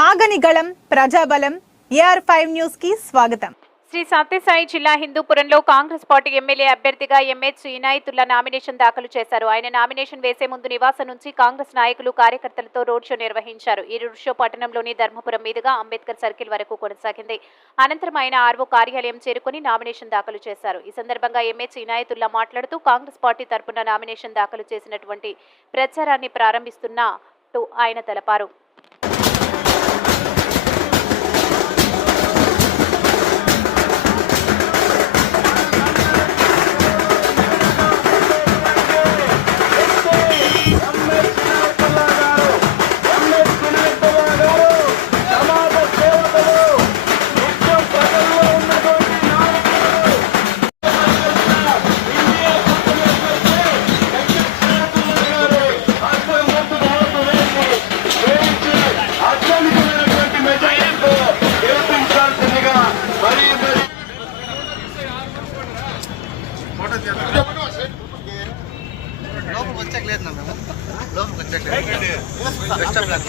ఆగని గళం ప్రజాబలం AR five న్యూస్కి స్వాగతం. శ్రీ సత్యసాయి జిల్లా హిందూపురంలో కాంగ్రెస్ పార్టీ ఎమ్మెల్యే అభ్యర్థిగా ఎంహెచ్ ఇనాయతుల్లా నామినేషన్ దాఖలు చేశారు. ఆయన నామినేషన్ వేసే ముందు నివాసం నుంచి కాంగ్రెస్ నాయకులు కార్యకర్తలతో రోడ్ షో నిర్వహించారు. ఈ రోడ్ షో పట్టణంలోని ధర్మపురం మీదుగా అంబేద్కర్ సర్కిల్ వరకు కొనసాగింది. అనంతరం ఆయన ఆర్వో కార్యాలయం చేరుకుని నామినేషన్ దాఖలు చేశారు. ఈ సందర్భంగా ఎంహెచ్ ఇనాయతుల్లా మాట్లాడుతూ కాంగ్రెస్ పార్టీ తరపున నామినేషన్ దాఖలు చేసినటువంటి ప్రచారాన్ని ప్రారంభిస్తున్నట్టు ఆయన తెలిపారు. లోపలికి వచ్చాక లేదు నా మేడం లోపలికి వచ్చాక లేదు. Best of luck